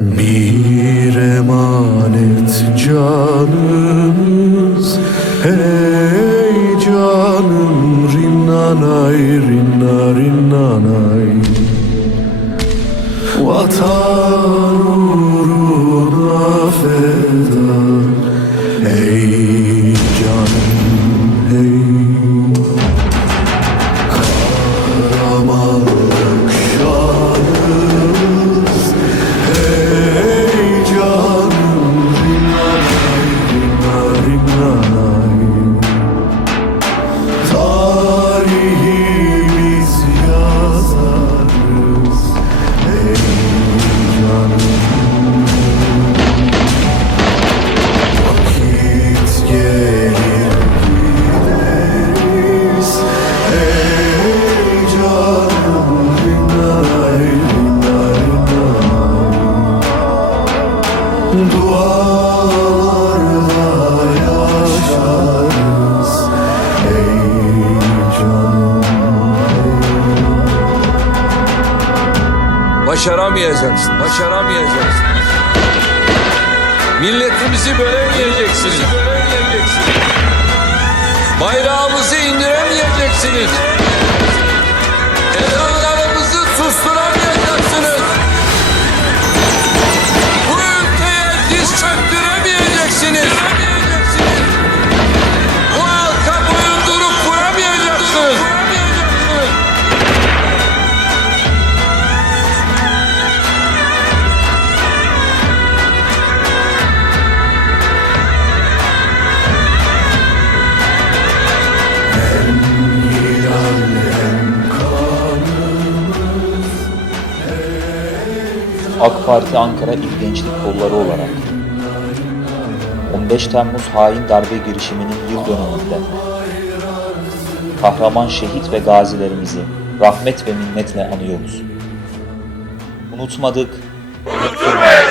Bir emanet canımız. Hey canım rinnanay rinna rinnanay Vatan uğruna feda Başaramayacaksın, başaramayacaksın. Milletimizi bölemeyeceksiniz. AK Parti Ankara İl Gençlik Kolları olarak 15 Temmuz hain darbe girişiminin yıl dönümünde kahraman şehit ve gazilerimizi rahmet ve minnetle anıyoruz. Unutmadık, unutturmadık.